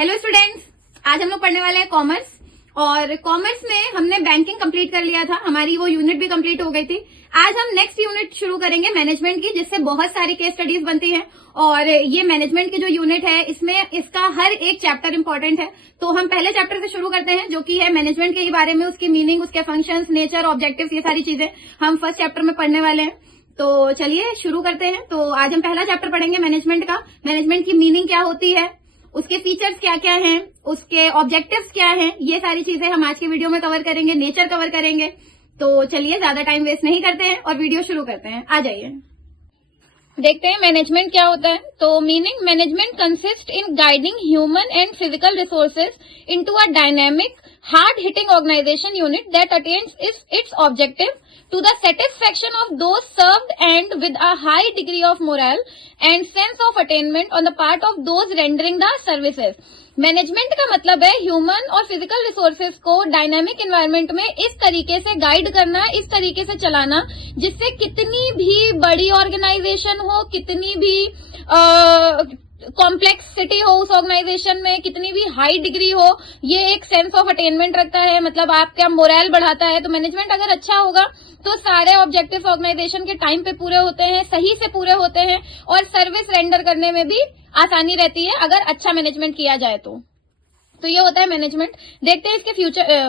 Hello students, आज हम लोग पढ़ने वाले हैं कॉमर्स। और कॉमर्स में हमने बैंकिंग कंप्लीट कर लिया था, हमारी वो यूनिट भी कंप्लीट हो गई थी। आज हम नेक्स्ट यूनिट शुरू करेंगे मैनेजमेंट की, जिससे बहुत सारी केस स्टडीज बनती हैं। और ये मैनेजमेंट की जो यूनिट है, इसमें इसका हर एक चैप्टर इंपॉर्टेंट है। तो हम पहले चैप्टर से शुरू करते हैं, जो कि है मैनेजमेंट के बारे में, उसकी मीनिंग, उसके फंक्शंस, नेचर, ऑब्जेक्टिव्स, ये सारी चीजें हम फर्स्ट चैप्टर में पढ़ने वाले हैं। तो चलिए शुरू करते हैं। तो आज हम पहला चैप्टर पढ़ेंगे मैनेजमेंट का। मैनेजमेंट की मीनिंग क्या होती है, उसके फीचर्स क्या क्या हैं, उसके ऑब्जेक्टिव्स क्या हैं, ये सारी चीजें हम आज के वीडियो में कवर करेंगे। नेचर कवर करेंगे। तो चलिए ज्यादा टाइम वेस्ट नहीं करते हैं और वीडियो शुरू करते हैं। आ जाइए, देखते हैं मैनेजमेंट क्या होता है। तो meaning, management consist in guiding human and physical resources into a dynamic hard hitting organisation unit that attains its objective to the satisfaction of those served and with a high degree of morale and sense of attainment on the part of those rendering the services। Management का मतलब है human और physical resources को dynamic environment में इस तरीके से guide करना, इस तरीके से चलाना, जिससे कितनी भी बड़ी ऑर्गेनाइजेशन हो, कितनी भी कॉम्प्लेक्सिटी हो उस ऑर्गेनाइजेशन में, कितनी भी हाई डिग्री हो, ये एक सेंस ऑफ अटेनमेंट रखता है, मतलब आपका मोरल बढ़ाता है। तो मैनेजमेंट अगर अच्छा होगा तो सारे ऑब्जेक्टिव ऑर्गेनाइजेशन के टाइम पे पूरे होते हैं, सही से पूरे होते हैं, और सर्विस रेंडर करने में भी आसानी रहती है अगर अच्छा मैनेजमेंट किया जाए तो ये होता है मैनेजमेंट। देखते हैं इसके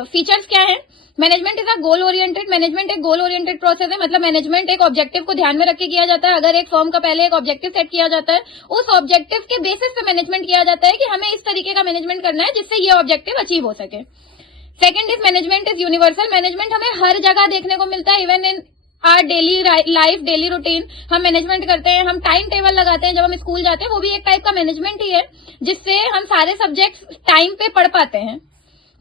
फीचर्स क्या है। Management is a goal oriented. Management एक गोल ओरिएंटेड प्रोसेस है, मतलब मैनेजमेंट एक ऑब्जेक्टिव को ध्यान में रख के किया जाता है। अगर एक फर्म का पहले एक ऑब्जेक्टिव सेट किया जाता है, उस ऑब्जेक्टिव के बेसिस पे मैनेजमेंट किया जाता है कि हमें इस तरीके का मैनेजमेंट करना है जिससे ये ऑब्जेक्टिव अचीव हो सके। Second is management is universal. Management हमें हर जगह देखने को मिलता है, even in are daily life, daily routine हम मैनेजमेंट करते हैं। हम टाइम टेबल लगाते हैं जब हम स्कूल जाते हैं, वो भी एक टाइप का मैनेजमेंट ही है, जिससे हम सारे सब्जेक्ट्स टाइम पे पढ़ पाते हैं।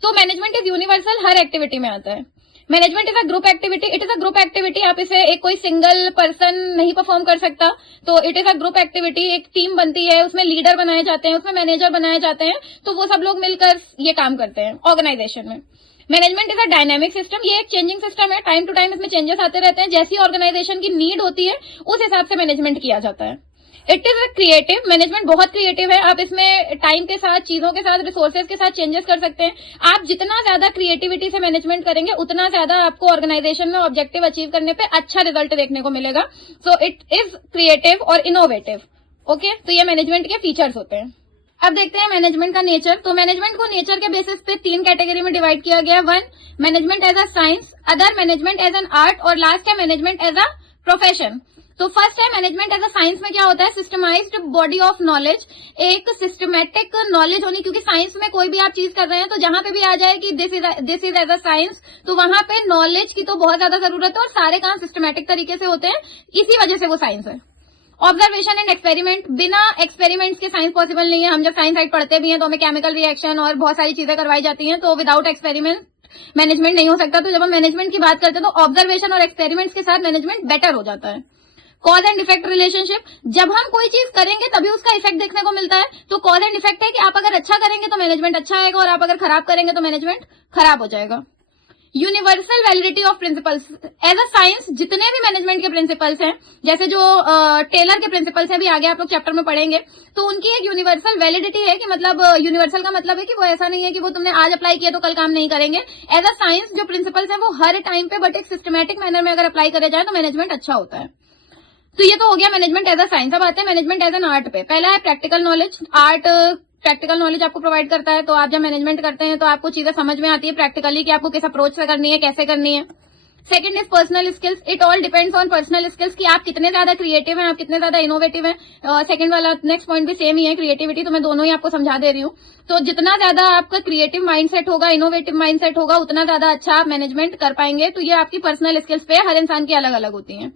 तो management is universal, her activity में आता है। Management is a group activity. It is a group activity. आप इसे एक कोई सिंगल पर्सन नहीं परफॉर्म कर सकता, तो it is a group activity. एक टीम बनती है, उसमें लीडर बनाए जाते हैं, उसमें मैनेजर बनाए जाते हैं, तो वो सब लोग मिलकर ये काम करते हैं ऑर्गेनाइजेशन में। Management is a dynamic system. ये एक चेंजिंग सिस्टम है, टाइम टू टाइम इसमें चेंजेस आते रहते हैं। जैसी ऑर्गेनाइजेशन की नीड होती है उस हिसाब से मैनेजमेंट किया जाता है। It is a creative. Management बहुत क्रिएटिव है। आप इसमें टाइम के साथ, चीजों के साथ, रिसोर्सेज के साथ चेंजेस कर सकते हैं। आप जितना ज्यादा क्रिएटिविटी से मैनेजमेंट करेंगे, उतना ज्यादा आपको ऑर्गेनाइजेशन में ऑब्जेक्टिव अचीव करने पे अच्छा रिजल्ट देखने को मिलेगा। सो इट इज क्रिएटिव और इनोवेटिव। ओके, तो ये मैनेजमेंट के फीचर्स होते हैं। अब देखते हैं मैनेजमेंट का नेचर। तो मैनेजमेंट को नेचर के बेसिस पे 3 कैटेगरी में डिवाइड किया गया है। 1 management as a science, other management as an art, और लास्ट है मैनेजमेंट एज अ प्रोफेशन। तो फर्स्ट है मैनेजमेंट एज अ साइंस। में क्या होता है, सिस्टमाइज्ड बॉडी ऑफ नॉलेज, एक सिस्टमेटिक नॉलेज होनी। क्योंकि साइंस में कोई भी आप चीज कर रहे हैं तो जहां पे भी आ जाए कि this is as a science, तो वहां पे नॉलेज की तो बहुत ज्यादा जरूरत है, और सारे काम सिस्टमेटिक तरीके से होते हैं, इसी वजह से वो साइंस है। ऑब्जर्वेशन एंड एक्सपेरिमेंट, बिना एक्सपेरिमेंट्स के साइंस पॉसिबल नहीं है। हम जब साइंस साइड पढ़ते भी हैं तो हमें केमिकल रिएक्शन और बहुत सारी चीजें करवाई जाती हैं, तो विदाउट एक्सपेरिमेंट मैनेजमेंट नहीं हो सकता। तो जब हम मैनेजमेंट की बात करते हैं तो ऑब्जर्वेशन और एक्सपेरिमेंट्स के साथ मैनेजमेंट बेटर हो जाता है। कॉज एंड इफेक्ट रिलेशनशिप, जब हम कोई चीज करेंगे तभी उसका इफेक्ट देखने को मिलता है। तो कॉज एंड इफेक्ट है कि आप अगर अच्छा करेंगे तो मैनेजमेंट अच्छा आएगा, और आप अगर खराब करेंगे तो मैनेजमेंट खराब हो जाएगा। Universal validity of principles, as a science जितने भी मैनेजमेंट के प्रिंसिपल्स हैं, जैसे जो टेलर के प्रिंसिपल्स हैं, भी आगे आप लोग चैप्टर में पढ़ेंगे, तो उनकी एक यूनिवर्सल वैलिडिटी है कि मतलब यूनिवर्सल का मतलब है कि वो ऐसा नहीं है कि वो तुमने आज अप्लाई किया तो कल काम नहीं करेंगे। एज अ साइंस जो प्रिंसिपल्स हैं वो हर टाइम पे, बट एक सिस्टमेटिक मैनर में अगर अप्लाई करे जाए तो मैनेजमेंट अच्छा होता है। तो ये तो हो गया मैनेजमेंट एज अ साइंस। अब आते हैं मैनेजमेंट एज एन आर्ट पे। पहला है practical knowledge. Art practical knowledge आपको प्रोवाइड करता है, तो आप जब मैनेजमेंट करते हैं तो आपको चीजें समझ में आती है प्रैक्टिकली कि आपको किस अप्रोच से करनी है, कैसे करनी है। Second is personal skills. It all depends on personal skills कि आप कितने ज्यादा क्रिएटिव हैं, आप कितने ज्यादा इनोवेटिव हैं। सेकंड वाला नेक्स्ट पॉइंट भी सेम ही है, क्रिएटिविटी, तो मैं दोनों ही आपको समझा दे रही हूँ। तो जितना ज्यादा आपका क्रिएटिव माइंडसेट होगा, इनोवेटिव माइंडसेट होगा, उतना ज्यादा अच्छा आप मैनेजमेंट कर पाएंगे। तो ये आपकी पर्सनल स्किल्स पे हर इंसान की अलग अलग होती है।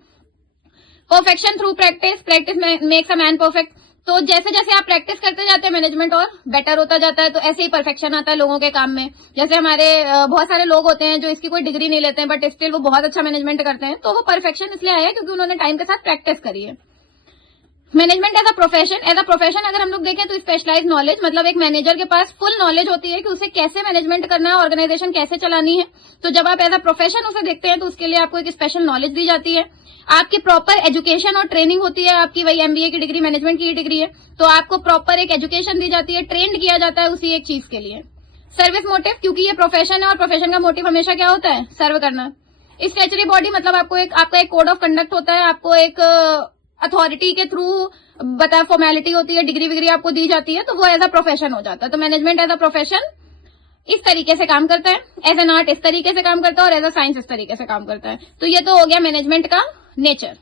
Perfection through practice, practice makes a man perfect. तो जैसे जैसे आप प्रैक्टिस करते जाते हैं मैनेजमेंट और बेटर होता जाता है, तो ऐसे ही परफेक्शन आता है लोगों के काम में। जैसे हमारे बहुत सारे लोग होते हैं जो इसकी कोई डिग्री नहीं लेते हैं, बट स्टिल वो बहुत अच्छा मैनेजमेंट करते हैं, तो वो परफेक्शन इसलिए आया है क्योंकि उन्होंने टाइम के साथ प्रैक्टिस करी है। मैनेजमेंट एज अ प्रोफेशन अगर हम लोग देखें तो स्पेशलाइज नॉलेज, मतलब एक मैनेजर के पास फुल नॉलेज होती है कि उसे कैसे मैनेजमेंट करना है, ऑर्गेनाइजेशन कैसे चलानी है। तो जब आप एज अ प्रोफेशन उसे देखते हैं तो उसके लिए आपको एक स्पेशल नॉलेज दी जाती है। आपकी प्रॉपर एजुकेशन और ट्रेनिंग होती है, आपकी वही MBA की डिग्री, मैनेजमेंट की डिग्री है, तो आपको प्रॉपर एक एजुकेशन दी जाती है, ट्रेंड किया जाता है उसी एक चीज के लिए। सर्विस मोटिव, क्योंकि ये प्रोफेशन है और प्रोफेशन का मोटिव हमेशा क्या होता है, सर्व करना। स्टैच्यूटरी बॉडी मतलब आपका एक कोड ऑफ कंडक्ट होता है, आपको एक अथॉरिटी के थ्रू बता फॉर्मेलिटी होती है, डिग्री विग्री आपको दी जाती है, तो वो एज अ प्रोफेशन हो जाता है। तो मैनेजमेंट एज अ प्रोफेशन इस तरीके से काम करता है, एज एन आर्ट इस तरीके से काम करता है और एज अ साइंस इस तरीके से काम करता है। तो ये तो हो गया मैनेजमेंट का नेचर।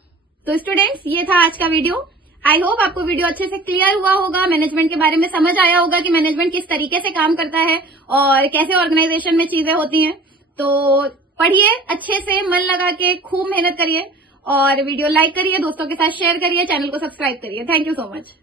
तो स्टूडेंट्स, ये था आज का वीडियो। आई होप आपको वीडियो अच्छे से क्लियर हुआ होगा, मैनेजमेंट के बारे में समझ आया होगा कि मैनेजमेंट किस तरीके से काम करता है और कैसे ऑर्गेनाइजेशन में चीजें होती हैं। तो पढ़िए अच्छे से, मन लगा के खूब मेहनत करिए और वीडियो लाइक करिए, दोस्तों के साथ शेयर करिए, चैनल को सब्सक्राइब करिए। Thank you so much.